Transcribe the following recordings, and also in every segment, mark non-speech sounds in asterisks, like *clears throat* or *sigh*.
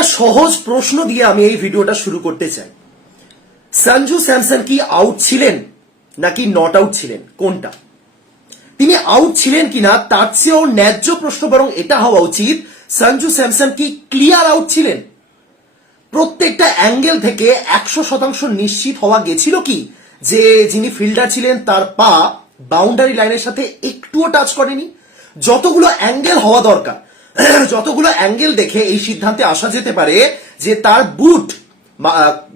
একটা সহজ প্রশ্ন দিয়ে আমি এই ভিডিওটা শুরু করতে চাই। সঞ্জু স্যামসন কি আউট ছিলেন নাকি নট আউট ছিলেন? কোনটা? তিনি আউট ছিলেন কিনা তার চেয়েও ন্যায্য প্রশ্ন বরং এটা হওয়া উচিত, সঞ্জু স্যামসন কি ক্লিয়ার আউট ছিলেন? প্রত্যেকটা অ্যাঙ্গেল থেকে একশো শতাংশ নিশ্চিত হওয়া গেছিল কি, যে যিনি ফিল্ডার ছিলেন তার পা বাউন্ডারি লাইনের সাথে একটুও টাচ করেনি? যতগুলো অ্যাঙ্গেল হওয়া দরকার *clears throat* যতগুলো অ্যাঙ্গেল দেখে এই সিদ্ধান্তে আসা যেতে পারে যে তার বুট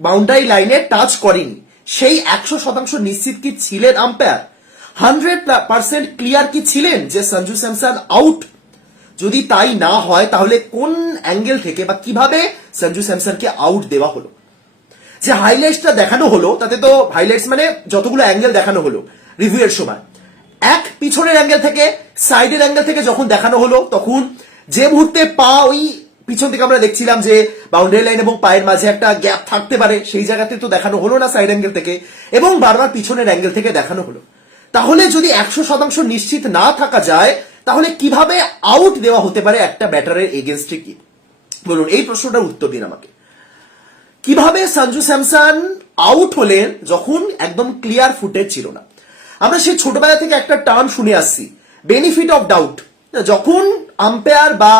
বাউন্ডারি লাইনে টাচ করেনি। সেই একশো শতাংশ নিশ্চিত কি ছিলেন আম্পায়ার? হান্ড্রেড পার্সেন্ট ক্লিয়ার কি ছিলেন যে সঞ্জু স্যামসন আউট? যদি তাই না হয়, তাহলে কোন অ্যাঙ্গেল থেকে বা কীভাবে সঞ্জু স্যামসনকে আউট দেওয়া হলো? যে হাইলাইটসটা দেখানো হলো, তাতে তো হাইলাইটস মানে যতগুলো অ্যাঙ্গেল দেখানো হলো রিভিউ এর সময়। এক পিছনের অ্যাঙ্গেল থেকে, সাইডের অ্যাঙ্গেল থেকে যখন দেখানো হলো, তখন যে মুহূর্তে পা ওই পিছন থেকে আমরা দেখছিলাম যে বাউন্ডারি লাইন এবং পায়ের মাঝে একটা গ্যাপ থাকতে পারে, সেই জায়গাতে তো দেখানো হলো না সাইড অ্যাঙ্গেল থেকে এবং বারবার পিছনের অ্যাঙ্গেল থেকে দেখানো হলো। তাহলে যদি একশো শতাংশ নিশ্চিত না থাকা যায়, তাহলে কীভাবে আউট দেওয়া হতে পারে একটা ব্যাটারের এগেনস্টে কি? বলুন, এই প্রশ্নটার উত্তর দিন আমাকে। কীভাবে সঞ্জু স্যামসন আউট হলেন যখন একদম ক্লিয়ার ফুটেজ ছিল না? আমরা সেই ছোটবেলা থেকে একটা টার্ম শুনে আসছি বেনিফিট অফ ডাউট যখন আম্পায়ার বা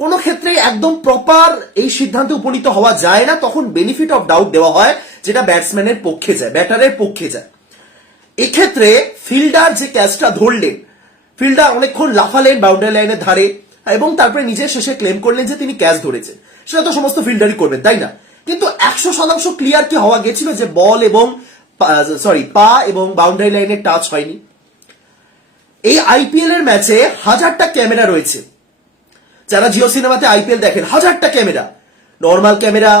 কোনো ক্ষেত্রে একদম প্রপার এই সিদ্ধান্তে উপনীত হওয়া যায় না, তখন বেনিফিট অফ ডাউট দেওয়া হয়, যেটা ব্যাটসম্যানের পক্ষে যায় ব্যাটারের পক্ষে যায়। এক্ষেত্রে ফিল্ডার যে ক্যাচটা ধরলেন ফিল্ডার অনেকক্ষণ লাফালেন বাউন্ডারি লাইনের ধারে এবং তারপরে নিজের শেষে ক্লেম করলেন যে তিনি ক্যাচ ধরেছেন। সেটা তো সমস্ত ফিল্ডারই করবেন, তাই না? কিন্তু একশো শতাংশ ক্লিয়ার কি হওয়া গেছিল যে বল এবং সরি পা এবং বাউন্ডারি লাইনের টাচ হয়নি? এই আইপিএল এর ম্যাচে হাজারটা ক্যামেরা রয়েছে। যারা জিও সিনেমাতে আইপিএল দেখেন, হাজারটা camera normal camera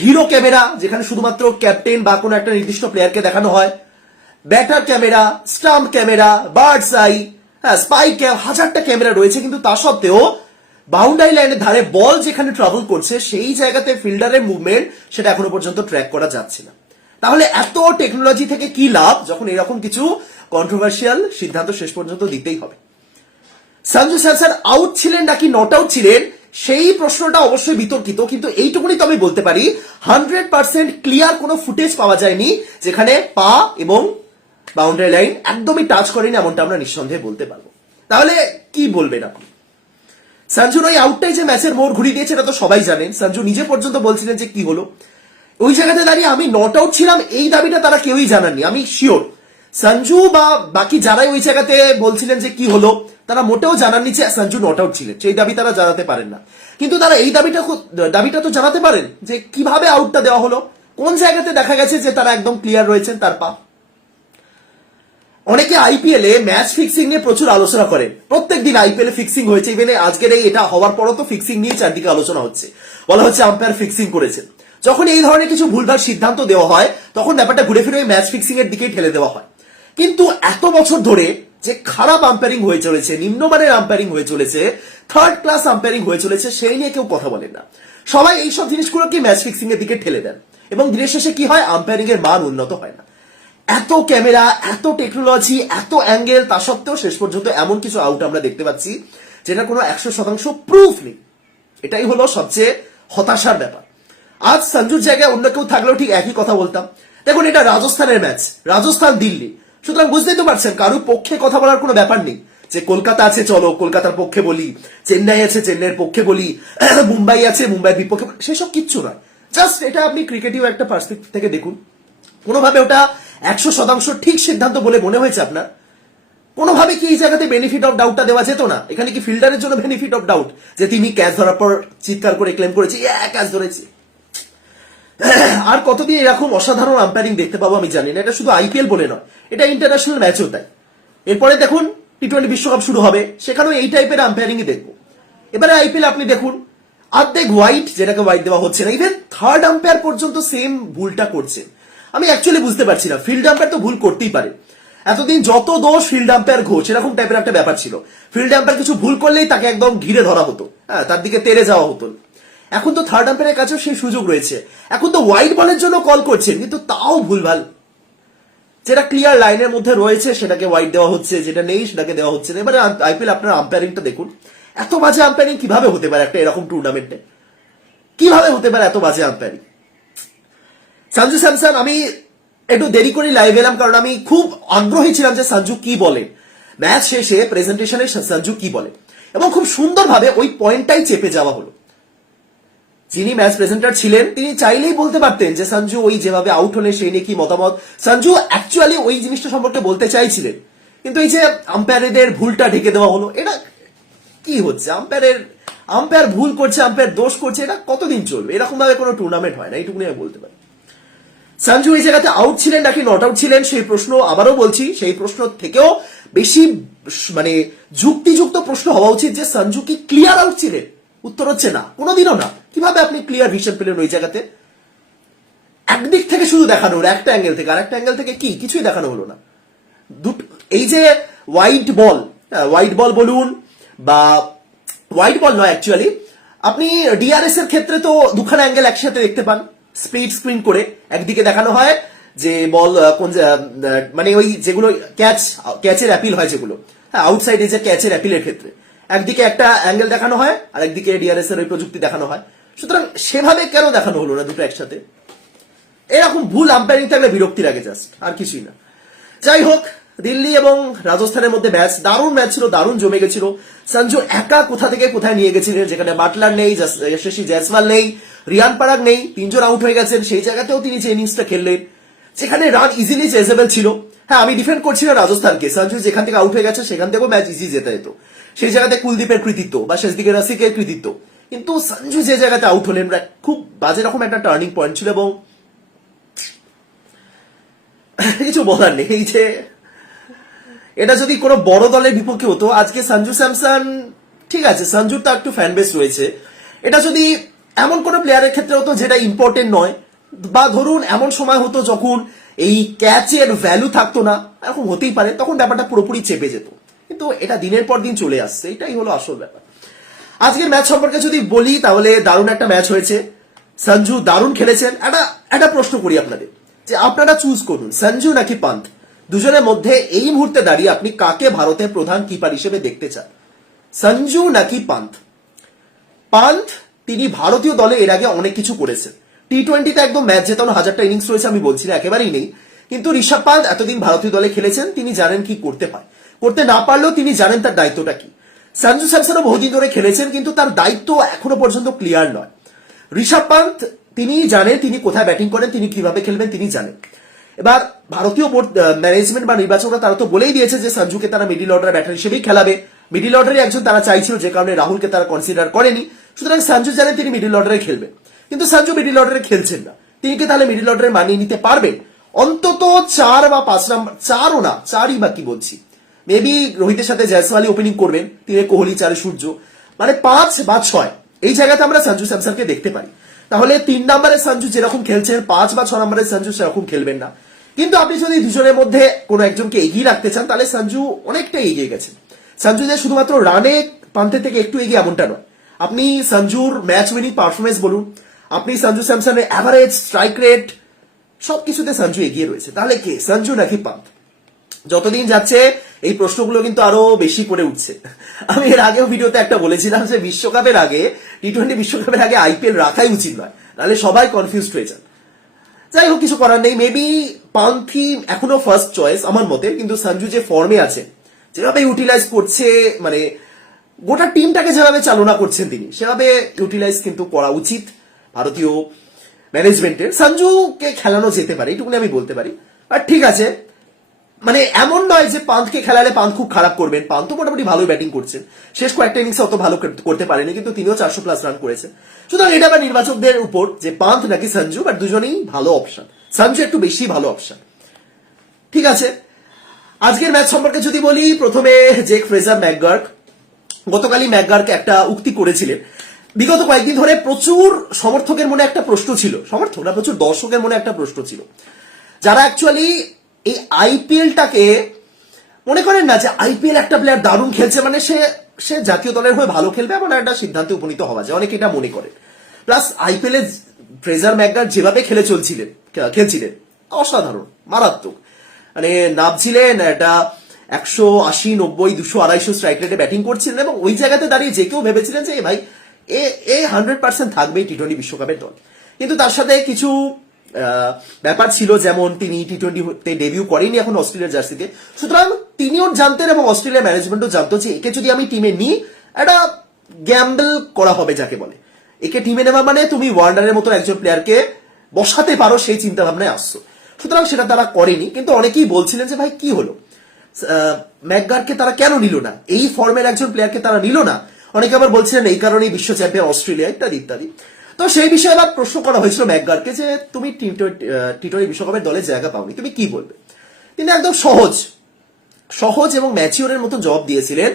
hero camera যেখানে শুধুমাত্র ক্যাপ্টেন বা কোনো একটা নির্দিষ্ট প্লেয়ারকে দেখানো হয়। Batter camera stump camera bird's eye হ্যাঁ স্পাই হাজারটা ক্যামেরা রয়েছে। কিন্তু তা সত্ত্বেও বাউন্ডারি লাইনের ধারে বল যেখানে ট্রাভেল করছে, সেই জায়গাতে ফিল্ডারের মুভমেন্ট সেটা এখনও পর্যন্ত ট্র্যাক করা যাচ্ছে না। তাহলে এত টেকনোলজি থেকে কি লাভ? যখন এরকম কিছু কন্ট্রোভার্সিয়াল সিদ্ধান্ত শেষ পর্যন্ত দিতেই হবে। সঞ্জু স্যার আউট ছিলেন নাকি নট আউট ছিলেন, সেই প্রশ্নটা অবশ্যই বিতর্কিত, কিন্তু এইটুকুনি তো আমি বলতে পারি হান্ড্রেড পার্সেন্ট ক্লিয়ার কোনো ফুটেজ পাওয়া যায়নি, যেখানে পা এবং বাউন্ডারি লাইন একদমই টাচ করেনি, এমনটা আমরা নিঃসন্দেহে বলতে পারব। তাহলে কি বলবেন আপনি? সঞ্জুর ওই আউটটাই যে ম্যাচের মোড় ঘুরিয়ে দিয়েছে, এটা তো সবাই জানেন। সঞ্জু নিজে পর্যন্ত বলছিলেন যে কি হলো। ওই জায়গাতে দাঁড়িয়ে আমি নট আউট ছিলাম, এই দাবিটা তারা কেউই জানাননি, আমি শিওর সঞ্জু বা বাকি যারাই ওই জায়গাতে বলছিলেন যে কি হলো, তারা মোটেও জানাননি যে সঞ্জু নট আউট ছিলেন। সেই দাবি তারা জানাতে পারেন না। কিন্তু তারা এই দাবিটা দাবিটা তো জানাতে পারেন যে কীভাবে আউটটা দেওয়া হলো। কোন জায়গাতে দেখা গেছে যে তারা একদম ক্লিয়ার রয়েছেন তার পা? অনেকে আইপিএল এ ম্যাচ ফিক্সিং নিয়ে প্রচুর আলোচনা করেন। প্রত্যেক দিন আইপিএল ফিক্সিং হয়েছে। ইভেন আজকের এই এটা হওয়ার পরও তো ফিক্সিং নিয়ে চারদিকে আলোচনা হচ্ছে। বলা হচ্ছে আম্পায়ার ফিক্সিং করেছেন। যখন এই ধরনের কিছু ভুলভাল সিদ্ধান্ত দেওয়া হয়, তখন ব্যাপারটা ঘুরে ফিরে ওই ম্যাচ ফিক্সিং এর দিকেই ঠেলে দেওয়া হয়। কিন্তু এত বছর ধরে যে খারাপ আম্পায়ারিং হয়ে চলেছে, নিম্নমানের আম্পায়ারিং হয়ে চলেছে থার্ড ক্লাস আম্পায়ারিং হয়ে চলেছে, সেই নিয়ে কেউ কথা বলেন না। সবাই এইসব জিনিসগুলোকে ম্যাচ ফিক্সিং এর দিকে ঠেলে দেন? এবং দিনের শেষে কি হয়? আম্পায়ারিং এর মান উন্নত হয় না। এত ক্যামেরা এত টেকনোলজি এত অ্যাঙ্গেল তা সত্ত্বেও শেষ পর্যন্ত এমন কিছু আউট আমরা দেখতে পাচ্ছি, যেটা কোনো একশো শতাংশ প্রুফ নেই। এটাই হলো সবচেয়ে হতাশার ব্যাপার। আজ সঞ্জুর জায়গায় অন্য কেউ থাকলেও ঠিক একই কথা বলতাম। দেখুন, এটা রাজস্থানের ম্যাচ রাজস্থান, দিল্লি। সুতরাং বুঝতেই তো পারছেন, কারোর পক্ষে কথা বলার কোনো ব্যাপার নেই। যে কলকাতা আছে, চলো, কলকাতার পক্ষে বলি। চেন্নাই আছে, চেন্নাইয়ের পক্ষে বলি। *clears throat* মুম্বাই আছে, মুম্বাইয়ের বিপক্ষে সেসব কিচ্ছু নয়। জাস্ট এটা আপনি ক্রিকেটিভ একটা পার্সপেক্টিভ থেকে দেখুন। কোনোভাবে ওটা একশো শতাংশ ঠিক সিদ্ধান্ত বলে মনে হয়েছে আপনার। কোনোভাবে কি এই জায়গাতে বেনিফিট অফ ডাউটটা দেওয়া যেত না? এখানে কি ফিল্ডারের জন্য বেনিফিট অফ ডাউট যে তিনি ক্যাচ ধরার পর চিৎকার করে ক্লেম করেছে ক্যাচ ধরেছি। আর কতদিন এরকম অসাধারণ আম্পায়ারিং দেখতে পাবো আমি জানি না, এটা শুধু আইপিএল বলে নয়, এটা ইন্টারন্যাশনাল ম্যাচও তাই। এরপরে দেখুন টি টোয়েন্টি বিশ্বকাপ শুরু হবে, সেখানেও এই টাইপের আম্পায়ারিংই দেখব। এবারে আইপিএল আপনি দেখুন, অর্ধেক হোয়াইট যেটাকে হোয়াইট দেওয়া হচ্ছে না ইভেন থার্ড আম্পায়ার পর্যন্ত সেম ভুলটা করছেন আমি অ্যাকচুয়ালি বুঝতে পারছি না ফিল্ড আম্পায়ার তো ভুল করতেই পারে। এতদিন যত দোষ ফিল্ড আম্পায়ার ঘোষ, এরকম টাইপের একটা ব্যাপার ছিল। ফিল্ড আম্পায়ার কিছু ভুল করলেই তাকে একদম ঘিরে ধরা হতো। হ্যাঁ তার দিকে তেরে যাওয়া হতো। এখন তো থার্ড আম্পায়ারের কাছেও সেই সুযোগ রয়েছে। এখন তো ওয়াইড বলের জন্য কল করছেন কিন্তু তাও ভুলভাল। যেটা ক্লিয়ার লাইনের মধ্যে রয়েছে, সেটাকে ওয়াইড দেওয়া হচ্ছে, যেটা নেই, সেটাকে দেওয়া হচ্ছে না। এবারে আইপিএল আপনার আম্পায়ারিংটা দেখুন। এত বাজে আম্পায়ারিং কীভাবে হতে পারে একটা এরকম টুর্নামেন্টে কীভাবে হতে পারে এত বাজে আম্পায়ারিং সঞ্জু স্যামসন, আমি একটু দেরি করে লাইভ এলাম, কারণ আমি খুব আগ্রহী ছিলাম যে সঞ্জু কি বলে। ম্যাচ শেষে প্রেজেন্টেশনে সঞ্জু কি বলে। এবং খুব সুন্দরভাবে ওই পয়েন্টটাই চেপে যাওয়া হলো। যিনি ম্যাচ প্রেজেন্টার ছিলেন, তিনি চাইলেই বলতে পারতেন যে সঞ্জু ওই যেভাবে আউট হলে সেই নিয়ে কি মতামত। সঞ্জু অ্যাকচুয়ালি ওই জিনিসটা সম্পর্কে বলতে চাইছিলেন। কিন্তু এই যে আম্পায়ারদের ভুলটা ঢেকে দেওয়া হলো, এটা কি হচ্ছে? আম্পায়ারের আম্পায়ার ভুল করছে, আম্পায়ার দোষ করছে, এটা কতদিন চলবে? এরকম ভাবে কোনো টুর্নামেন্ট হয় না, এইটুকুনি আমি বলতে পারি। সঞ্জু এই জায়গাতে আউট ছিলেন নাকি নট আউট ছিলেন, সেই প্রশ্ন আবারও বলছি। সেই প্রশ্ন থেকেও বেশি মানে যুক্তিযুক্ত প্রশ্ন হওয়া উচিত যে সঞ্জু কি ক্লিয়ার আউট ছিলেন? উত্তর হচ্ছে না, কোনোদিনও না। কীভাবে আপনি ক্লিয়ার ভিশন পেলেন ওই জায়গাতে? একদিক থেকে শুধু দেখানো হলো, একটা অ্যাঙ্গেল থেকে। আর একটা অ্যাঙ্গেল থেকে কি? কিছুই দেখানো হলো না। দুটো, এই যে হোয়াইট বল হোয়াইট বল বলুন বা হোয়াইট বল নয় অ্যাকচুয়ালি আপনি ডিআরএস এর ক্ষেত্রে তো দুখানা অ্যাঙ্গেল একসাথে দেখতে পান স্প্লিট স্ক্রিন করে একদিকে দেখানো হয় যে বল কোন মানে ওই যেগুলো ক্যাচ ক্যাচের অ্যাপিল হয় যেগুলো। হ্যাঁ আউটসাইডে যে ক্যাচের অ্যাপিলের ক্ষেত্রে। একদিকে একটা অ্যাঙ্গেল দেখানো হয়, আর একদিকে ডিআরএস এর ওই প্রযুক্তি দেখানো হয়। সুতরাং সেভাবে কেন দেখানো হলো না দুটো একসাথে? এরকম ভুল আম্পায়ারিং থাকলে বিরক্তি লাগে জাস্ট আর কিছুই না। যাই হোক, দিল্লি এবং রাজস্থানের মধ্যে ম্যাচ, দারুণ ম্যাচ ছিল, দারুণ জমে গেছিল। সঞ্জু একা কোথা থেকে কোথায় নিয়ে গেছিলেন? যেখানে বাটলার নেই যশস্বী জয়সওয়াল নেই, রিয়ান পারাগ নেই, তিনজন আউট হয়ে গেছেন, সেই জায়গাতেও তিনি যে ইনিংসটা খেললেন, যেখানে রান ইজিলি চেজেবল ছিল। হ্যাঁ আমি ডিফেন্ড করছিলাম রাজস্থানকে। সঞ্জু যেখান থেকে আউট হয়ে গেছে, সেখান থেকেও ম্যাচ ইজি যেতে যেত সেই জায়গাতে কুলদীপের কৃতিত্ব বা শেষ দিকে রসিকের কৃতিত্ব। কিন্তু সঞ্জু যে জায়গাতে আউট হলেন খুব বাজে রকম একটা টার্নিং পয়েন্ট ছিল এবং কিছু বলার নেই। এই যে এটা যদি কোনো বড় দলের বিপক্ষে হতো, আজকে সঞ্জু স্যামসন, ঠিক আছে, সঞ্জুর তো একটু ফ্যান বেস রয়েছে। এটা যদি এমন কোনো প্লেয়ারের ক্ষেত্রে হতো যেটা ইম্পর্টেন্ট নয়, বা ধরুন এমন সময় হতো যখন এই ক্যাচের ভ্যালু থাকতো না, এরকম হতেই পারে, তখন ব্যাপারটা পুরোপুরি চেপে যেত। কিন্তু এটা দিনের পর দিন চলে আসছে, এটাই হলো আসল ব্যাপার। আজকের ম্যাচ সম্পর্কে যদি বলি, তাহলে দারুণ একটা ম্যাচ হয়েছে। সঞ্জু দারুণ খেলেছেন। একটা একটা প্রশ্ন করি আপনাদের, যে আপনারা চুজ করুন, সঞ্জু নাকি পান্ত দুজনের মধ্যে এই মুহূর্তে দাঁড়িয়ে আপনি কাকে ভারতের প্রধান কিপার হিসেবে দেখতে চান? সঞ্জু নাকি পান্ত পান্ত তিনি ভারতীয় দলে এর আগে অনেক কিছু করেছেন। টি টোয়েন্টিতে একদম ম্যাচ জেতানো হাজারটা ইনিংস রয়েছে, আমি বলছি না, একেবারেই নেই। কিন্তু ঋষভ পান্ত এতদিন ভারতীয় দলে খেলেছেন, তিনি জানেন কি করতে হয়। করতে না পারলেও তিনি জানেন তার দায়িত্বটা কি। সঞ্জু স্যামসনও বহুদিন ধরে খেলেছেন, কিন্তু তার দায়িত্ব এখনও পর্যন্ত ক্লিয়ার নয়। ঋষভ পান্ত তিনি জানেন তিনি কোথায় ব্যাটিং করেন, তিনি কীভাবে খেলবেন, তিনি জানেন। এবার ভারতীয় বোর্ড ম্যানেজমেন্ট বা নির্বাচকরা তারা তো বলেই দিয়েছে যে সঞ্জুকে তারা মিডিল অর্ডার ব্যাটার হিসেবেই খেলাবে। মিডিল অর্ডারে একজন তারা চাইছিল, যে কারণে রাহুলকে তারা কনসিডার করেনি। সুতরাং সঞ্জু জানেন তিনি মিডিল অর্ডারে খেলবেন কিন্তু সঞ্জু মিডিল অর্ডারে খেলছেন না। তিনি কি তাহলে মিডিল অর্ডারে মানিয়ে নিতে পারবেন? অন্তত চার বা পাঁচ নাম্বার, চারও না, চারই বা কি বলছি? মেবি রোহিতের সাথে জয়সওয়ালি ওপেনিং করবেন, তিনি কোহলি, চারে সূর্য। মানে পাঁচ বা ছয়। এই জায়গাতে আমরা সঞ্জু স্যামসনকে দেখতে পারি। তাহলে তিন নম্বরে সঞ্জু যেরকম খেলছেন, পাঁচ বা ছ নম্বরে সঞ্জু সেরকম খেলবেন না। কিন্তু আপনি যদি দুজনের মধ্যে কোনো একজনকে এগিয়ে রাখতে চান, তাহলে সঞ্জু অনেকটা এগিয়ে গেছেন সঞ্জু যে শুধুমাত্র রানে পান্থের থেকে একটু এগিয়ে এমনটা নয়। আপনি সঞ্জুর ম্যাচ উইনিং পারফরমেন্স বলুন, আপনি সঞ্জু স্যামসনের অ্যাভারেজ স্ট্রাইক রেট সবকিছুতে সঞ্জু এগিয়ে রয়েছে। তাহলে কে? সঞ্জু নাকি পান্ত? যতদিন যাচ্ছে, এই প্রশ্নগুলো কিন্তু আরও বেশি করে উঠছে। আমি এর আগেও ভিডিওতে একটা বলেছিলাম যে বিশ্বকাপের আগে টি টোয়েন্টি বিশ্বকাপের আগে আইপিএল রাখাই উচিত নয়, নাহলে সবাই কনফিউজড হয়ে যান যাই হোক, কিছু করার নেই। মেবি পান্থি এখনও ফার্স্ট চয়েস আমার মতে, কিন্তু সঞ্জু যে ফর্মে আছে, যেভাবে ইউটিলাইজ করছে মানে গোটা টিমটাকে যেভাবে চালনা করছেন তিনি, সেভাবে ইউটিলাইজ কিন্তু করা উচিত ভারতীয় ম্যানেজমেন্টের সঞ্জুকে খেলানো যেতে পারে এইটুকুনি আমি বলতে পারি। আর ঠিক আছে মানে এমন নয় যে পান্থকে খেলালে পান্থ খুব খারাপ করবেন পান্থ মোটামুটি ভালোই ব্যাটিং করছেন শেষ কয়েকটা ইনিংসে অত ভালো করতে পারেনি, কিন্তু তিনিও চারশো প্লাস রান করেছেন সুতরাং এটা আবার নির্বাচকদের উপর যে পান্থ নাকি সঞ্জু বাট দুজনেই ভালো অপশন সঞ্জু একটু বেশি ভালো অপশন ঠিক আছে? আজকের ম্যাচ সম্পর্কে যদি বলি, প্রথমে জেক ফ্রেজার ম্যাকগার্ক। গতকালই ম্যাকগার্ক একটা উক্তি করেছিলেন। বিগত কয়েকদিন ধরে প্রচুর সমর্থকের মনে একটা প্রশ্ন ছিল। সমর্থক না প্রচুর দর্শকের মনে একটা প্রশ্ন ছিল। যারা অ্যাকচুয়ালি এই আইপিএলটাকে মনে করেন না যে আইপিএল একটা প্লেয়ার দারুণ খেলছে মানে সে সে জাতীয় দলের হয়ে ভালো খেলবে এমন একটা সিদ্ধান্তে উপনীত হওয়া যায়, অনেকে এটা মনে করে প্লাস আইপিএল ফ্রেজার ম্যাকগার যেভাবে খেলে চলছিলেন খেলছিলেন, অসাধারণ, মারাত্মক। মানে নামছিলেন একটা একশো আশি, নব্বই, দুশো, আড়াইশো স্ট্রাইক রেটে ব্যাটিং করছিলেন এবং ওই জায়গাতে দাঁড়িয়ে যে কেউ ভেবেছিলেন যে ভাই, এ এ হান্ড্রেড পার্সেন্ট থাকবেই টি টোয়েন্টি বিশ্বকাপের দল। কিন্তু তার সাথে কিছু ব্যাপার ছিল যেমন তিনি টি টোয়েন্টিতে ডেবিউ করেনি এখন অস্ট্রেলিয়ার জার্সিতে। সুতরাং তিনিও জানতেন এবং অস্ট্রেলিয়ার ম্যানেজমেন্টও জানতো যে একে যদি আমি টিমে নিই, একটা গ্যাম্বল করা হবে যাকে বলে। একে টিমে নেওয়া মানে তুমি ওয়ার্নারের মতো একজন প্লেয়ারকে বসাতে পারো সেই চিন্তা ভাবনায় আসছো। সুতরাং সেটা তারা করেনি, কিন্তু অনেকেই বলছিলেন যে, ভাই, কি হলো? ম্যাকগারকে তারা কেন নিল না? এই ফর্মের একজন প্লেয়ারকে তারা নিল না? অনেকে আবার বলছিলেন, এই কারণেই বিশ্ব চ্যাম্পিয়ন অস্ট্রেলিয়া, ইত্যাদি ইত্যাদি। তো সেই বিষয়ে আবার প্রশ্ন করা হয়েছিল ম্যাকগারকে যে তুমি টি টোয়েন্টি বিশ্বকাপের দলে জায়গা পাওনি, তুমি কি বলবে? তিনি একদম সহজ সহজ এবং ম্যাচিওরের মতো জবাব দিয়েছিলেন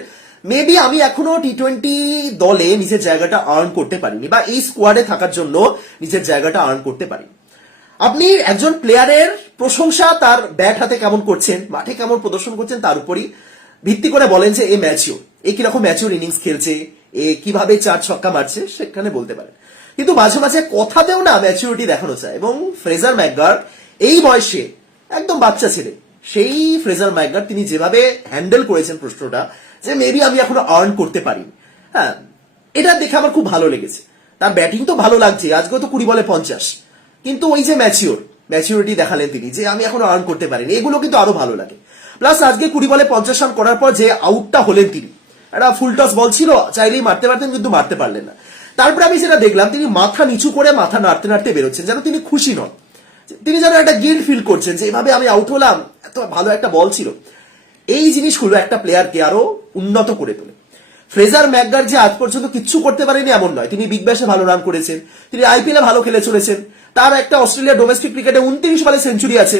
মেবি আমি এখনও টি টোয়েন্টি দলে নিজের জায়গাটা আর্ন করতে পারিনি বা এই স্কোয়াডে থাকার জন্য নিজের জায়গাটা আর্ন করতে পারিনি আপনি একজন প্লেয়ারের প্রশংসা তার ব্যাট হাতে কেমন করছেন, মাঠে কেমন প্রদর্শন করছেন তার উপরই ভিত্তি করে বলেন যে এ ম্যাচিওর এ কীরকম ম্যাচিওর ইনিংস খেলছে, এ কীভাবে চার ছক্কা মারছে, সেখানে বলতে পারেন। কিন্তু মাঝে মাঝে কথাতেও না ম্যাচিউরিটি দেখানো চায়। এবং ফ্রেজার ম্যাকগার্ড এই বয়সে একদম বাচ্চা ছেলে, সেই ফ্রেজার ম্যাকগার্ড তিনি যেভাবে হ্যান্ডেল করেছেন প্রশ্নটা যে মেবি আমি এখনও আর্ন করতে পারিনি হ্যাঁ এটা দেখে আমার খুব ভালো লেগেছে। তার ব্যাটিং তো ভালো লাগছে আজকে তো কুড়ি বলে পঞ্চাশ। কিন্তু ওই যে ম্যাচিওর ম্যাচিউরিটি দেখালেন তিনি যে আমি এখনও আর্ন করতে পারিনি। এগুলো কিন্তু আরও ভালো লাগে। প্লাস আজকে কুড়ি বলে পঞ্চাশ রান করার পর যে আউটটা হলেন তিনি। একটা ফুল টস বল ছিল, চাইলেই মারতে পারতেন কিন্তু মারতে পারলেন না। তারপরে আমি সেটা দেখলাম, তিনি মাথা নিচু করে মাথা নাড়তে নাড়তে বেরোচ্ছেন, যেন তিনি খুশি নন। তিনি যেন একটা গিল্ড ফিল করছেন যে এভাবে আমি আউট হলাম, এত ভালো একটা বল ছিল। এই জিনিসগুলো একটা প্লেয়ারকে আরও উন্নত করে তোলে। ফ্রেজার ম্যাকগার যে আজ পর্যন্ত কিচ্ছু করতে পারেনি এমন নয়। তিনি বিগ ব্যাশে ভালো রান করেছেন, তিনি আইপিএলে ভালো খেলে চলেছেন, তার একটা অস্ট্রেলিয়া ডোমেস্টিক ক্রিকেটে উনত্রিশ বলে সেঞ্চুরি আছে।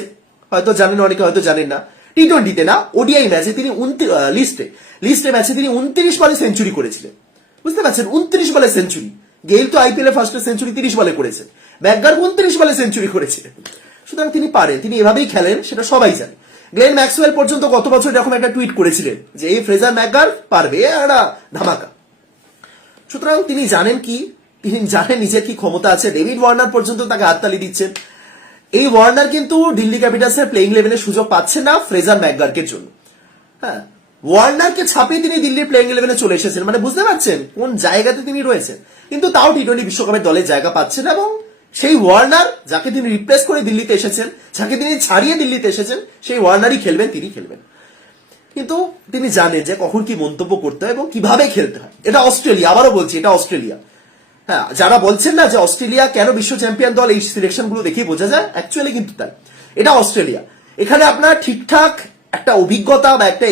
হয়তো জানেন, অনেকে হয়তো জানেন না। টি টোয়েন্টিতে না ওডিআই ম্যাচে তিনি লিস্টে লিস্টে ম্যাচে তিনি উনত্রিশ বলে সেঞ্চুরি করেছিলেন। বুঝতে পারছেন? উনত্রিশ বলে সেঞ্চুরি গেইল তো আইপিএল এ ফার্স্টে সেঞ্চুরি তিরিশ বলে করেছে। ম্যাকগার উনত্রিশ বলে সেঞ্চুরি করেছে। সুতরাং তিনি পারেন, তিনি এভাবেই খেলেন, সেটা সবাই জানে। গ্লেন ম্যাক্সওয়েল পর্যন্ত গত বছর এরকম একটা টুইট করেছিলেন, যে এই ফ্রেজার ম্যাকগার পারবে একটা ধামাকা। সুতরাং তিনি জানেন কি, তিনি জানেন নিজের কি ক্ষমতা আছে। ডেভিড ওয়ার্নার পর্যন্ত তাকে হাততালি দিচ্ছেন। এই ওয়ার্নার কিন্তু দিল্লি ক্যাপিটালসের প্লেইং লেভেলের সুযোগ পাচ্ছে না ফ্রেজার ম্যাকগার্কের জন্য। হ্যাঁ ওয়ার্নারকে ছাপিয়ে তিনি দিল্লির প্লেইং ইলেভেনে চলে এসেছেন। মানে বুঝতে পারছেন কোন জায়গাতে তিনি রয়েছেন। কিন্তু তাও টি টোয়েন্টি বিশ্বকাপের দলে জায়গা পাচ্ছেন এবং সেই ওয়ার্নার যাকে তিনি রিপ্লেস করে দিল্লিতে এসেছেন, যাকে তিনি ছাড়িয়ে দিল্লিতে এসেছেন, সেই ওয়ার্নারই খেলবেন, তিনি খেলবেন। কিন্তু তিনি জানেন যে কখন কি মন্তব্য করতে হয় এবং কীভাবে খেলতে হয়। এটা অস্ট্রেলিয়া, আবারও বলছি, এটা অস্ট্রেলিয়া। হ্যাঁ যারা বলছেন না যে অস্ট্রেলিয়া কেন বিশ্ব চ্যাম্পিয়ন দল এই সিলেকশনগুলো দেখেই বোঝা যায় অ্যাকচুয়ালি কিন্তু তাই। এটা অস্ট্রেলিয়া। এখানে আপনার ঠিকঠাক একটা অভিজ্ঞতা বা একটা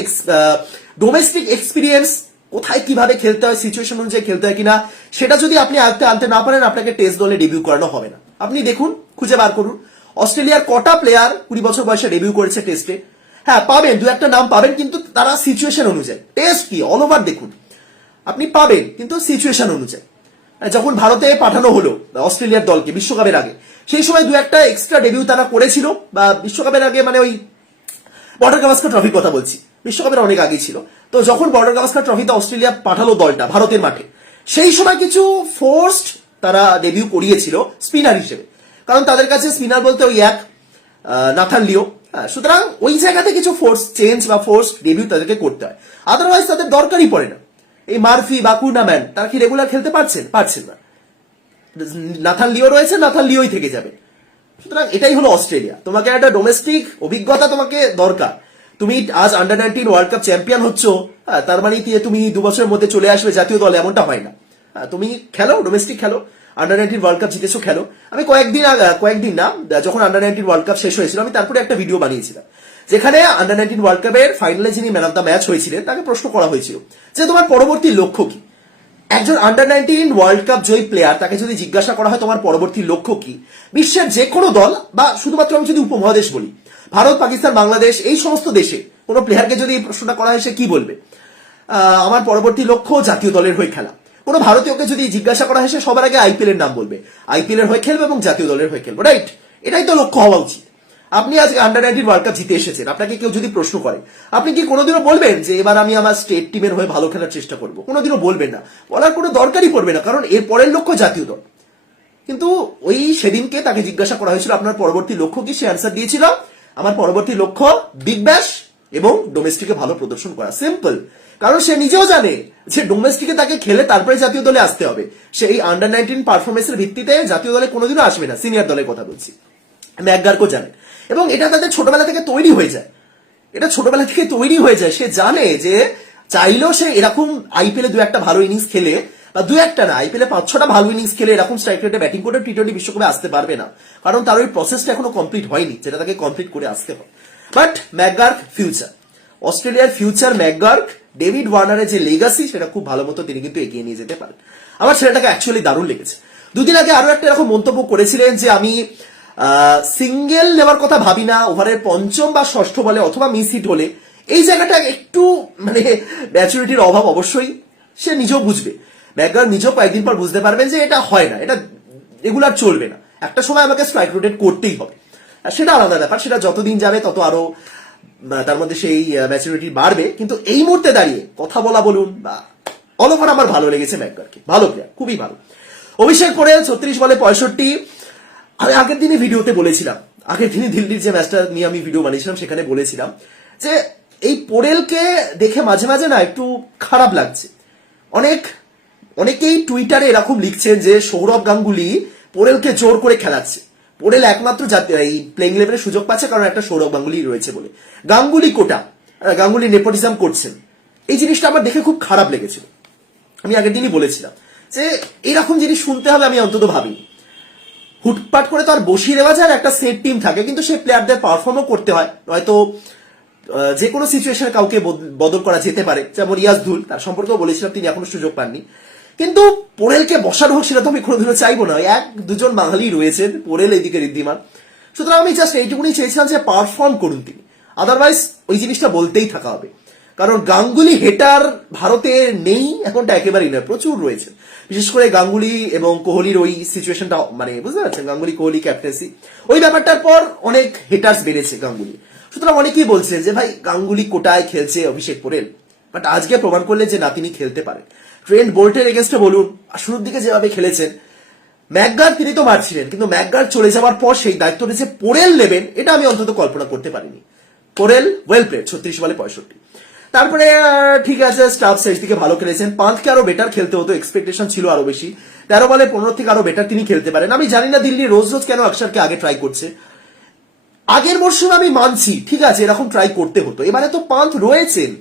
ডোমেস্টিক এক্সপিরিয়েন্স কোথায় কীভাবে খেলতে হয় সিচুয়েশন অনুযায়ী খেলতে হয় কিনা, সেটা যদি আপনি আনতে আনতে না পারেন, আপনাকে টেস্ট দলে ডেবিউ করানো হবে না। আপনি দেখুন, খুঁজে বার করুন। অস্ট্রেলিয়ার কটা প্লেয়ার কুড়ি বছর বয়সে ডেবিউ করেছে টেস্টে হ্যাঁ পাবেন, দু একটা নাম পাবেন, কিন্তু তারা সিচুয়েশন অনুযায়ী। টেস্ট কি? অল ওভার দেখুন। আপনি পাবেন, কিন্তু সিচুয়েশন অনুযায়ী। যখন ভারতে পাঠানো হলো, অস্ট্রেলিয়ার দলকে বিশ্বকাপের আগে, সেই সময় দু একটা এক্সট্রা ডেবিউ তারা করেছিল, বা বিশ্বকাপের আগে মানে ওই বর্ডার গাভাস্কার ট্রফির কথা বলছি। বিশ্বকাপের অনেক আগে ছিল। তো যখন বর্ডার গাভাস্কার ট্রফিতে অস্ট্রেলিয়া পাঠালো দলটা ভারতের মাঠে সেই সময় কিছু ফোর্সড তারা ডেবিউ করিয়েছিল স্পিনার হিসেবে। কারণ তাদের কাছে স্পিনার বলতে ওই এক নাথান লিও হ্যাঁ, সুতরাং ওই জায়গাতে কিছু ফোর্স চেঞ্জ বা ফোর্স ডেবিউ তাদেরকে করতে হয়। আদারওয়াইজ তাদের দরকারই পড়ে না। এই মার্ফি বা কুর্নাম্যান তারা কি রেগুলার খেলতে পারছেন? পারছেন না। নাথান লিও রয়েছে নাথান লিওই থেকে যাবে। সুতরাং এটাই হলো অস্ট্রেলিয়া। তোমাকে একটা ডোমেস্টিক অভিজ্ঞতা তোমাকে দরকার। তুমি আজ under nineteen world cup champion হচ্ছ হ্যাঁ, তার মানে তুমি দু বছরের মধ্যে চলে আসবে জাতীয় দলে এমনটা হয় না। হ্যাঁ, তুমি খেলো ডোমেস্টিক খেলো আন্ডার নাইনটিন ওয়ার্ল্ড কাপ জিতেছো খেলো। আমি কয়েকদিন কয়েকদিন না যখন আন্ডার নাইনটিন ওয়ার্ল্ড কাপ শেষ হয়েছিল আমি তারপরে একটা ভিডিও বানিয়েছিলাম। যেখানে আন্ডার নাইনটিন ওয়ার্ল্ড কাপের ফাইনালে যিনি ম্যান অফ দ্য ম্যাচ হয়েছিলেন তাকে প্রশ্ন করা হয়েছিল যে তোমার পরবর্তী লক্ষ্য কি? একজন আন্ডার নাইনটিন ওয়ার্ল্ড কাপ জয়ী প্লেয়ার তাকে যদি জিজ্ঞাসা করা হয় তোমার পরবর্তী লক্ষ্য কি? বিশ্বের যে কোনো দল বা শুধুমাত্র আমি যদি উপমহাদেশ বলি, ভারত, পাকিস্তান, বাংলাদেশ, এই সমস্ত দেশে কোনো প্লেয়ারকে যদি এই প্রশ্নটা করা হয়, সে কি বলবে? আমার পরবর্তী লক্ষ্য জাতীয় দলের হয়ে খেলা। কোনো ভারতীয়কে যদি জিজ্ঞাসা করা হয়, সে সবার আগে আইপিএল এর নাম বলবে। আইপিএল এর হয়ে খেলবে এবং জাতীয় দলের হয়ে খেলবে রাইট এটাই তো লক্ষ্য হওয়া উচিত। আপনি আজ আন্ডার নাইনটিন ওয়ার্ল্ড কাপ জিতে এসেছেন, আপনাকে কেউ যদি প্রশ্ন করে, আপনি কি কোনোদিনও বলবেন যে এবার আমি আমার স্টেট টিমের হয়ে ভালো খেলার চেষ্টা করব? কোনোদিনও বলবেন না। বলার কোনো দরকারই পড়বে না, কারণ এর পরের লক্ষ্য জাতীয় দল। কিন্তু ওই সেদিনকে তাকে জিজ্ঞাসা করা হয়েছিল, আপনার পরবর্তী লক্ষ্য কি? সে অ্যান্সার দিয়েছিল আমার পরবর্তী লক্ষ্য বিগ ব্যাশ এবং ডোমেস্টিকে ভালো প্রদর্শন করা। সিম্পল কারণ সে নিজেও জানে যে ডোমেস্টিকে তাকে খেলে তারপরে জাতীয় দলে আসতে হবে। সে এই আন্ডার নাইনটিন পারফরমেন্সের ভিত্তিতে জাতীয় দলে কোনোদিনও আসবে না সিনিয়র দলের কথা বলছি। ম্যাকগার্কও জানে। এবং এটা তাদের ছোটবেলা থেকে তৈরি হয়ে যায়। এটা ছোটবেলা থেকে তৈরি হয়ে যায়। সে জানে যে চাইলেও সে এরকম আইপিএলে দু একটা ভালো ইনিংস খেলে, বা দু একটা না আইপিএলে পাঁচ ছটা ভালো ইনিংস খেলে এরকম স্ট্রাইক রেটে ব্যাটিং করে টি টোয়েন্টি বিশ্বকাপে আসতে পারবে না। কারণ তার ওই প্রসেসটা এখনও কমপ্লিট হয়নি, যেটা তাকে কমপ্লিট করে আসতে হয়। বাট ম্যাকগার্ক ফিউচার অস্ট্রেলিয়ার ফিউচার ম্যাকগার্ক ডেভিড ওয়ার্নারের যে লেগাসি সেটা খুব ভালো মতো তিনি কিন্তু এগিয়ে নিয়ে যেতে পারেন। আমার ছেলেটাকে অ্যাকচুয়ালি দারুণ লেগেছে। দুদিন আগে আরও একটা এরকম মন্তব্য করেছিলেন যে আমি সিঙ্গেল নেওয়ার কথা ভাবি না, ওভারের পঞ্চম বা ষষ্ঠ বলে অথবা মিস হিট হলে, এই জায়গাটা একটু মানে ম্যাচুরিটির অভাব অবশ্যই, সে নিজেও বুঝবে। ম্যাকগার নিজেও কয়েকদিন পর বুঝতে পারবেন যে এটা হয় না, এটা রেগুলার চলবে না। একটা সময় আমাকে স্ট্রাইক রোটেট করতেই হবে। সেটা আলাদা ব্যাপার, সেটা যতদিন যাবে, তত আরও তার মধ্যে সেই ম্যাচুরিটি বাড়বে। কিন্তু এই মুহূর্তে দাঁড়িয়ে কথা বলা বলুন বা অল ওভার আমার ভালো লেগেছে ম্যাকগারকে ভালো প্লেয়ার খুবই ভালো। অভিষেক করে ছত্রিশ বলে পঁয়ষট্টি আমি আগের দিনে ভিডিওতে বলেছিলাম, আগের দিনে দিল্লির যে ম্যাচটা নিয়ে আমি ভিডিও বানিয়েছিলাম, সেখানে বলেছিলাম যে এই পোরেলকে দেখে মাঝে মাঝে না একটু খারাপ লাগছে। অনেক, অনেকেই টুইটারে এরকম লিখছেন যে সৌরভ গাঙ্গুলি পোরেলকে জোর করে খেলাচ্ছে। পোরেল একমাত্র এই প্লেইং লেভেলে সুযোগ পাচ্ছে কারণ একটা সৌরভ গাঙ্গুলি রয়েছে বলে। গাঙ্গুলি কোটা গাঙ্গুলি নেপোটিজম করছেন। এই জিনিসটা আমার দেখে খুব খারাপ লেগেছিল। আমি আগের দিনই বলেছিলাম যে এরকম জিনিস শুনতে হবে আমি অন্তত ভাবিনি। হুটপাট করে তো আর বসিয়ে দেওয়া যায় একটা সেট টিম থাকে, কিন্তু সেই প্লেয়ারদের পারফর্মও করতে হয়। নয়তো যে কোনো সিচুয়েশনে কাউকে বদ- বদল করা যেতে পারে। যেমন ইয়াজদুল তার সম্পর্কেও বলেছিলাম, তিনি এখনও সুযোগ পাননি। কিন্তু পোরেলকে বসানো হোক, সেটা তো আমি কোনোদিনও চাইব না। এক, দুজন বাঙালি রয়েছেন, পোরেল এদিকে ঋদ্ধিমান। সুতরাং আমি জাস্ট এইটুকুনি চেয়েছিলাম যে পারফর্ম করুন তিনি। আদারওয়াইজ ওই জিনিসটা বলতেই থাকা হবে। কারণ গাঙ্গুলি হেটার ভারতে নেই, এখনটা একেবারেই নয়, প্রচুর রয়েছে। বিশেষ করে গাঙ্গুলি এবং কোহলির ওই সিচুয়েশনটা মানে বুঝতে পারছেন? গাঙ্গুলি, কোহলি ক্যাপ্টেন্সি ওই ব্যাপারটার পর অনেক হেটার্স বেড়েছে গাঙ্গুলি। সুতরাং অনেকেই বলছে যে, ভাই, গাঙ্গুলি কোটায় খেলছে অভিষেক পোরেল। বাট আজকে প্রমাণ করলে যে না, তিনি খেলতে পারেন। ট্রেন্ড বোল্টের এগেনস্টে বলুন শুরুর দিকে যেভাবে খেলেছেন ম্যাকগার তিনি তো মারছিলেন, কিন্তু ম্যাকগার চলে যাওয়ার পর সেই দায়িত্বটা যে পোরেল নেবেন, এটা আমি অন্তত কল্পনা করতে পারিনি। পোরেল ওয়েল প্লেড ছত্রিশ বলে পঁয়ষট্টি। তারপরে ঠিক আছে স্টাফ শেষ দিকে ভালো খেলেছেন। পাঁচকে আরও বেটার খেলতে হতো এক্সপেকটেশন ছিল আরও বেশি। তেরো বলে পনেরো থেকে আরও বেটার তিনি খেলতে পারেন। আমি জানি না দিল্লি রোজ রোজ কেন অক্ষরকে আগে ট্রাই করছে। আগের মরশুমে আমি মানছি, ঠিক আছে, এরকম ট্রাই করতে হতো। এবারে তো পাঁচ রয়েছেন।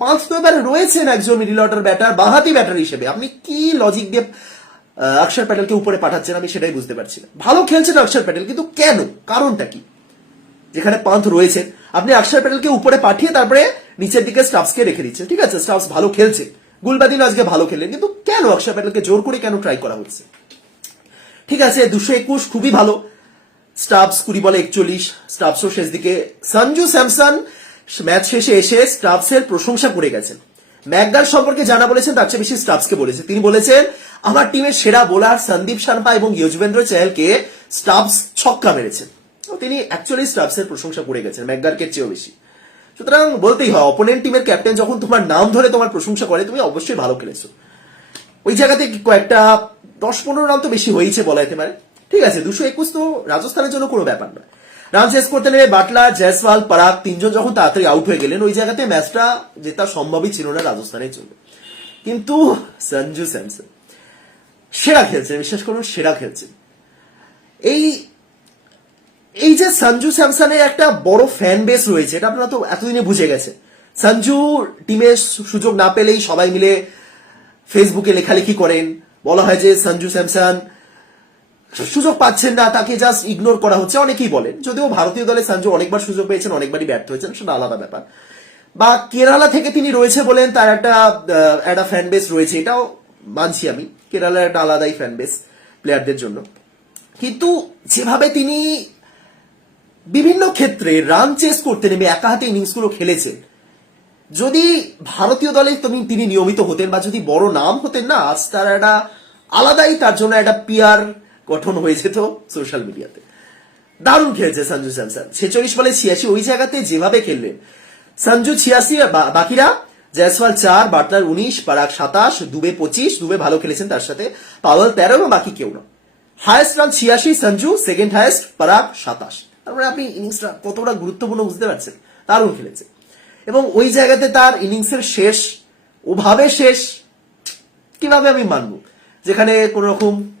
পাঁচ তো এবারে রয়েছেন একজন মিডিল অর্ডার ব্যাটার বাহাতি ব্যাটার হিসেবে। আপনি কি লজিক দিয়ে অক্ষর প্যাটেলকে উপরে পাঠাচ্ছেন, আমি সেটাই বুঝতে পারছি না। ভালো খেলছেন অক্ষর প্যাটেল, কিন্তু কেন? কারণটা কি? যেখানে পান্থ রয়েছেন। আপনি অক্ষর প্যাটেলকে উপরে পাঠিয়ে তারপরে নিচের দিকে স্টাফসকে রেখে দিচ্ছে। ঠিক আছে, স্টাফস ভালো খেলছে। গুলবাদিন আজকে ভালো খেলেন কিন্তু কেন অক্ষর প্যাটেলকে জোর করে কেন ট্রাই করা হচ্ছে? ঠিক আছে, দুশো একুশ খুবই ভালো। স্টাফস কুড়ি বলে একচল্লিশ, স্টাফসও শেষ দিকে। সঞ্জু স্যামসন, ম্যাচ শেষে এসে স্টাফসের প্রশংসা করে গেছেন। ম্যাকগার সম্পর্কে জানা বলেছেন, তার চেয়ে বেশি স্টাফসকে বলেছে। তিনি বলেছেন, আমার টিমের সেরা বোলার সন্দীপ শর্মা এবং ইয়জবেন্দ্র চেহলকে স্টাফস ছক্কা মেরেছেন তিনি অ্যাকচুয়ালি স্টাফসের প্রশংসা করে গেছেন ম্যাকগারকে চেয়েও বেশি। সুতরাং বলতেই হয় অপোনেন্ট টিমের ক্যাপ্টেন যখন তোমার নাম ধরে তোমার প্রশংসা করে, তুমি অবশ্যই ভালো খেলেছো। ওই জায়গাতে কয়েকটা দশ পনেরো রান তো বেশি হয়েছে বলা যেতে পারে। ঠিক আছে, দুশো একুশ তো রাজস্থানের জন্য কোনো ব্যাপার নয়। রান শেষ করতে নেমে বাটলা জয়সওয়াল পারাক তিনজন যখন তাড়াতাড়ি আউট হয়ে গেলেন, ওই জায়গাতে ম্যাচটা জেতা সম্ভবই ছিল না রাজস্থানের জন্য। কিন্তু সঞ্জু স্যামসন সেরা খেলছে বিশ্বাস করুন, সেরা খেলছেন এই এই যে সঞ্জু স্যামসনের একটা বড় ফ্যান বেস রয়েছে, এটা আপনারা তো এতদিনে বুঝে গেছে সঞ্জু টিমের সুযোগ না পেলেই সবাই মিলে ফেসবুকে লেখালেখি করেন। বলা হয় যে সঞ্জু স্যামসন সুযোগ পাচ্ছেন না, তাকে জাস্ট ইগনোর করা হচ্ছে, অনেকেই বলেন। যদিও ভারতীয় দলে সঞ্জু অনেকবার সুযোগ পেয়েছেন, অনেকবারই ব্যর্থ হয়েছেন, সেটা আলাদা ব্যাপার। বা কেরালা থেকে তিনি রয়েছে বলেন, তার একটা একটা ফ্যান বেস রয়েছে, এটাও মানছি আমি। কেরালার একটা আলাদাই ফ্যান বেস প্লেয়ারদের জন্য। কিন্তু যেভাবে তিনি বিভিন্ন ক্ষেত্রে রান চেস করতে নেমে একা হাতে ইনিংসগুলো খেলেছেন। যদি ভারতীয় দলে তিনি নিয়মিত হতেন বা যদি বড় নাম হতেন না, আজ তার একটা আলাদাই, তার জন্য একটা পিয়ার গঠন হয়ে যেত সোশ্যাল মিডিয়াতে দারুণ খেলছে সঞ্জু স্যামসন। ছেচল্লিশ বলে ছিয়াশি, ওই জায়গাতে যেভাবে খেললেন। সঞ্জু ছিয়াশি বাকিরা, জয়সওয়াল চার বাটলার উনিশ পারাক সাতাশ, দুবে পঁচিশ, দুবে ভালো খেলেছেন তার সাথে পাওয়াল তেরো বাকি কেউ না। হায়েস্ট রান ছিয়াশি, সঞ্জু সেকেন্ড হায়েস্ট পারাক সাতাশ। তারপরে আপনি ইনিংসটা কতটা গুরুত্বপূর্ণ বুঝতে পারছেন? দারুণ খেলেছে। এবং ওই জায়গাতে তার ইনিংসের শেষ, ওভাবে শেষ, কীভাবে আমি মানবো? যেখানে কোন রকম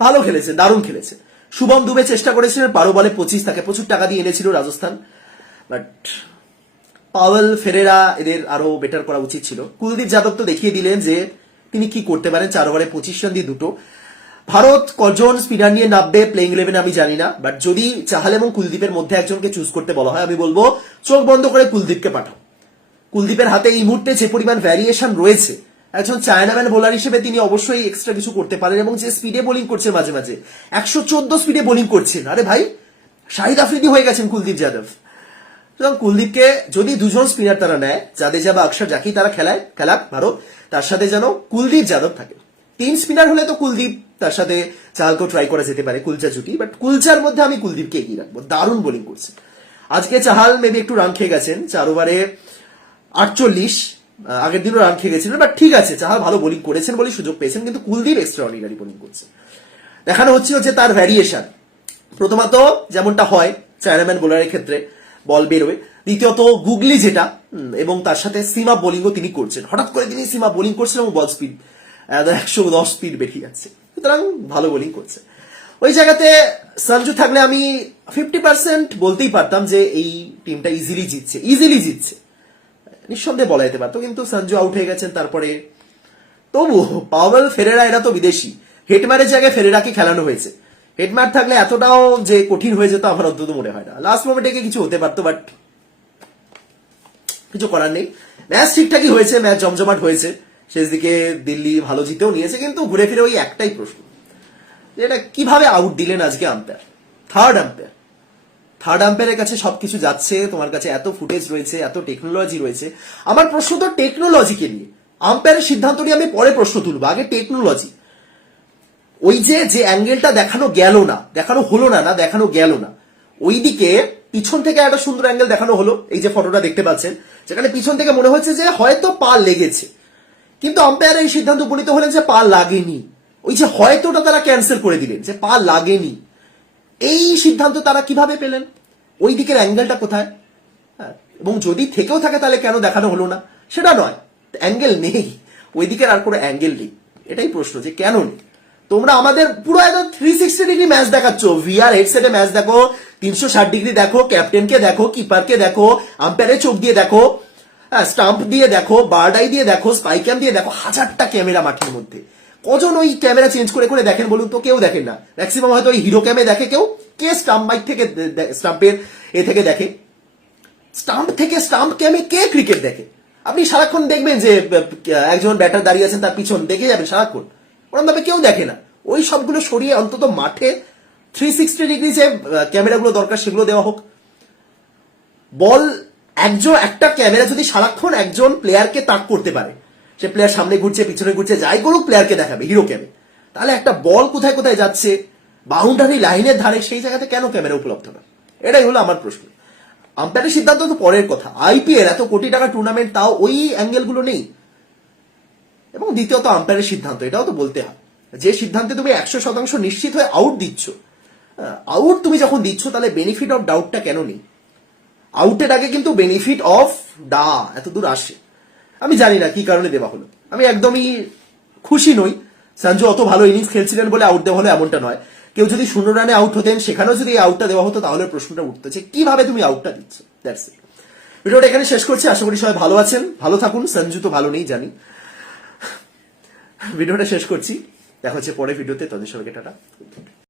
ভালো খেলেছে, দারুণ খেলেছে। শুভম দুবে চেষ্টা করেছিলেন, বারো বলে পঁচিশ, তাকে প্রচুর টাকা দিয়ে এনেছিল রাজস্থান। বাট পাওয়েল ফেরেরা এদের আরও বেটার করা উচিত ছিল। কুলদীপ যাদব তো দেখিয়ে দিলেন যে তিনি কি করতে পারেন, চার ওভারে পঁচিশ রান দিয়ে দুটো। ভারত কজন স্পিনার নিয়ে নামবে প্লেইং ইলেভেন আমি জানি না বাট যদি চাহাল এবং কুলদীপের মধ্যে একজনকে চুজ করতে বলা হয়, আমি বলব চোখ বন্ধ করে কুলদীপকে পাঠাও। কুলদীপের হাতে এই মুহূর্তে যে পরিমাণ ভ্যারিয়েশন রয়েছে, একজন চায়নাম্যান বোলার হিসেবে তিনি অবশ্যই এক্সট্রা কিছু করতে পারেন এবং যে স্পিডে বোলিং করছে মাঝে মাঝে, একশো চোদ্দ স্পিডে বোলিং করছেন। আরে ভাই, শাহিদ আফ্রিদি হয়ে গেছেন কুলদীপ যাদব। সুতরাং কুলদীপকে যদি দুজন স্পিনার তারা নেয়, জাদেজা বা অক্ষর যাকেই তারা খেলায়, খেলাক ভারত, তার সাথে যেন কুলদীপ যাদব থাকে। তিন স্পিনার হলে তো কুলদীপ তার সাথে চালকেও ট্রাই করা যেতে পারে, কুলচা জুটি বাট কুলচার মধ্যে আমি কুলদীপকে এগিয়ে রাখব। দারুণ বোলিং করছে। আজকে চাহাল মেবি একটু রান খেয়ে গেছেন, চার ওভারে আটচল্লিশ আগের দিনও রান খেয়ে গেছিলেন বাট ঠিক আছে, চাহাল ভালো বোলিং করেছেন বলে সুযোগ পেয়েছেন, কিন্তু কুলদীপ এক্সট্রা অর্ডিনারি বোলিং করছে। দেখানো হচ্ছে হচ্ছে তার ভ্যারিয়েশন প্রথমত যেমনটা হয় চায়নাম্যান বোলারের ক্ষেত্রে বল বেরোয়। দ্বিতীয়ত গুগলি যেটা এবং তার সাথে সীমা বোলিংও তিনি করছেন। হঠাৎ করে তিনি সীমা বোলিং করছেন এবং বল স্পিড একশো দশ স্পিড বেরিয়ে যাচ্ছে। সুতরাং ভালো বোলিং করছে। ওই জায়গাতে সঞ্জু থাকলে আমি ফিফটি পার্সেন্ট বলতেই পারতাম যে এই টিমটা ইজিলি জিতছে ইজিলি জিতছে। নিঃসন্দেহে বলা যেতে পারতো, কিন্তু সঞ্জু আউট হয়ে গেছেন, তারপরে তবু পাওয়েল ফেরেরা এরা তো বিদেশি। হেটমারের জায়গায় ফেরেরাকে খেলানো হয়েছে। হেটমার থাকলে এতটাও যে কঠিন হয়ে যেত আমার অন্তত মনে হয় না। লাস্ট মোমেন্টে গিয়ে কিছু হতে পারতো বাট কিছু করার নেই। ম্যাচ ঠিকঠাকই হয়েছে ম্যাচ জমজমাট হয়েছে। শেষ দিকে দিল্লি ভালো জিতেও নিয়েছে, কিন্তু ঘুরে ফিরে ওই একটাই প্রশ্ন। যে এটা কীভাবে আউট দিলেন আজকে আম্পায়ার থার্ড আম্পায়ার থার্ড আম্পায়ারের কাছে সবকিছু যাচ্ছে, তোমার কাছে এত ফুটেজ রয়েছে, এত টেকনোলজি রয়েছে। আমার প্রশ্ন তো টেকনোলজিকে নিয়ে। আম্পায়ারের সিদ্ধান্ত নিয়ে আমি পরে প্রশ্ন তুলবো, আগে টেকনোলজি ওই যে যে অ্যাঙ্গেলটা দেখানো গেল না, দেখানো হলো না না, দেখানো গেল না। ওইদিকে পিছন থেকে একটা সুন্দর অ্যাঙ্গেল দেখানো হলো, এই যে ফটোটা দেখতে পাচ্ছেন, যেখানে পিছন থেকে মনে হচ্ছে যে হয়তো পা লেগেছে। কিন্তু আম্পায়ার এই সিদ্ধান্ত উপনীত হলেন যে পা লাগেনি। ওই যে হয়তোটা তারা ক্যান্সেল করে দিলেন যে পা লাগেনি। এই সিদ্ধান্ত তারা কীভাবে পেলেন? ওই দিকের অ্যাঙ্গেলটা কোথায়? হ্যাঁ, এবং যদি থেকেও থাকে তাহলে কেন দেখানো হলো না? সেটা নয়। অ্যাঙ্গেল নেই। ওই দিকের আর কোনো অ্যাঙ্গেল নেই। এটাই প্রশ্ন যে কেন নেই? তোমরা আমাদের পুরো একদম থ্রি সিক্সটি ডিগ্রি ম্যাচ দেখাচ্ছ। ভিআর হেডসেটে ম্যাচ দেখো তিনশো ষাট ডিগ্রি দেখো ক্যাপ্টেনকে দেখো কিপারকে দেখো আম্পায়ারের চোখ দিয়ে দেখো। স্টাম্প দিয়ে দেখো বার্ডাই দিয়ে দেখো স্পাইক্যাম দিয়ে দেখো, হাজারটা ক্যামেরা মাঠের মধ্যে। কজন ওই ক্যামেরা চেঞ্জ করে করে দেখেন বলুন তো? কেউ দেখেন না। ম্যাক্সিমাম হয়তো ওই হিরো ক্যামে দেখে কেউ। কে স্টাম্প বাইক থেকে স্টাম্পের এ থেকে দেখে? স্টাম্প থেকে স্টাম্প ক্যামে কে ক্রিকেট দেখে? আপনি সারাক্ষণ দেখবেন যে একজন ব্যাটার দাঁড়িয়ে আছেন, তার পিছন, দেখে যাবেন সারাক্ষণ। ওরকম ভাবে কেউ দেখে না। ওই সবগুলো সরিয়ে অন্তত মাঠে থ্রি সিক্সটি ডিগ্রি যে ক্যামেরাগুলো দরকার, সেগুলো দেওয়া হোক। বল একজন, একটা ক্যামেরা যদি সারাক্ষণ একজন প্লেয়ারকে তাক করতে পারে, সে প্লেয়ার সামনে ঘুরছে, পিছনে ঘুরছে, যাই করুক প্লেয়ারকে দেখাবে হিরো ক্যামে তাহলে একটা বল কোথায় কোথায় যাচ্ছে বাউন্ডারি লাইনের ধারে সেই জায়গাতে কেন ক্যামেরা উপলব্ধ না? এটাই হলো আমার প্রশ্ন। আম্পায়ারের সিদ্ধান্ত তো পরের কথা। আইপিএল এত কোটি টাকা টুর্নামেন্ট তাও ওই অ্যাঙ্গেলগুলো নেই। এবং দ্বিতীয়ত আম্পায়ারের সিদ্ধান্ত, এটাও তো বলতে হয়। যে সিদ্ধান্তে তুমি একশো শতাংশ নিশ্চিত হয়ে আউট দিচ্ছ আউট তুমি যখন দিচ্ছ, তাহলে বেনিফিট অফ ডাউটটা কেন নেই? আউটের আগে কিন্তু বেনিফিট অফ ডা এত দূর আসে। আমি জানি না কি কারণে দেওয়া হলো। আমি একদমই খুশি নই। সঞ্জু অত ভালো ইনিংস খেলছিলেন বলে আউট দেওয়া হলো এমনটা নয়। কেউ যদি শূন্য রানে আউট হতেন, সেখানেও যদি এই আউটটা দেওয়া হতো, তাহলে প্রশ্নটা উঠতেছে কীভাবে তুমি আউটটা দিচ্ছ? দ্যাটস ভিডিওটা এখানে শেষ করছি। আশা করি সবাই ভালো আছেন, ভালো থাকুন। সঞ্জু তো ভালো নেই, জানি। ভিডিওটা শেষ করছি। দেখা হচ্ছে পরে ভিডিওতে। তাদের সবাইকে টাটা।